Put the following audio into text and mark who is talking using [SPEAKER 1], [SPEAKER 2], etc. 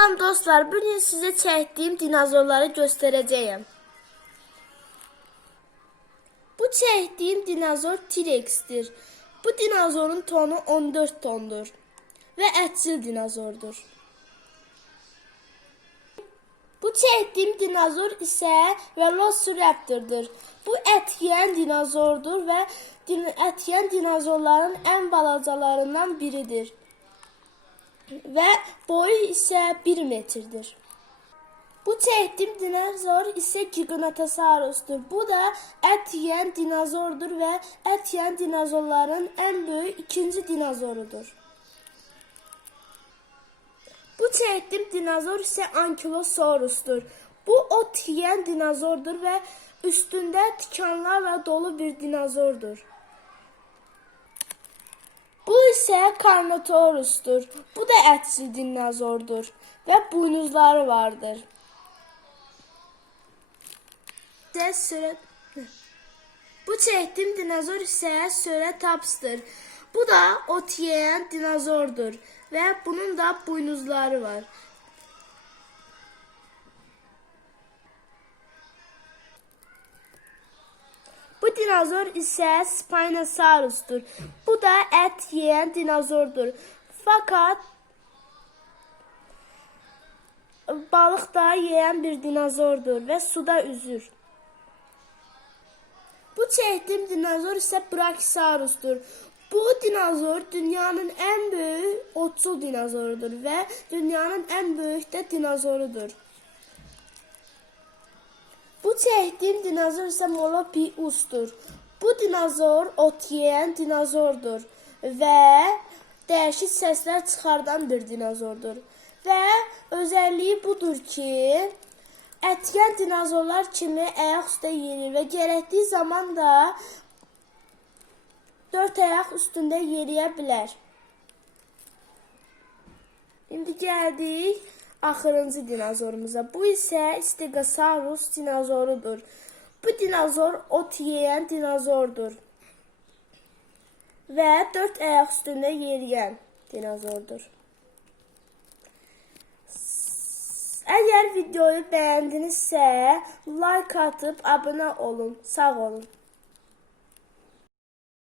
[SPEAKER 1] Salam dostlar, bugün size çektiğim dinozorları göstereceğim. Bu çektiğim dinozor T-Rex'tir. Bu dinozorun tonu 14 tondur ve etçil dinozordur. Bu çektiğim dinozor ise Velociraptor'dur. Bu et yiyen dinozordur ve din yiyen dinozorların en balacalarından biridir. Ve boyu ise 1 metrdir. Bu çektiğim dinozor ise Giganotosaurus'tur. Bu da et yiyen dinozordur ve et yiyen dinozorların en büyük ikinci dinozorudur. Bu çektiğim dinozor ise Ankylosaurus'tur. Bu ot yiyen dinozordur ve üstünde tikanlarla dolu bir dinozordur. İse Carnotaurus'tur. Bu da etçil dinozordur ve buynuzları vardır. De. Bu çektiğim dinozor ise Ceratops'tur. Bu da ot yiyen dinozordur ve bunun da buynuzları var. Dinozor ise Spinosaurus'tur. Bu da et yiyen dinozordur. Fakat balık da yiyen bir dinozordur ve suda üzür. Bu çektiğim dinozor ise Brachiosaurus'tur. Bu dinozor dünyanın en büyük otçul dinozorudur ve dünyanın en büyük de dinozorudur. Bu çektiğim dinozor ise Molophius'tur. Bu dinozor ot yiyen dinozordur ve değişik sesler çıkardan bir dinozordur. Ve özelliği budur ki etken dinozorlar kimi ayak üstə yerir ve gerektiği zaman da dört ayak üstünde yeriyə bilər. İndi gəldik axırıncı dinozorumuza. Bu isə Stegosaurus dinozorudur. Bu dinozor ot yeyən dinozordur. Və dört ayaq üstündə yeriyən dinozordur. Əgər videoyu bəyəndinizsə, like atıb abunə olun. Sağ olun.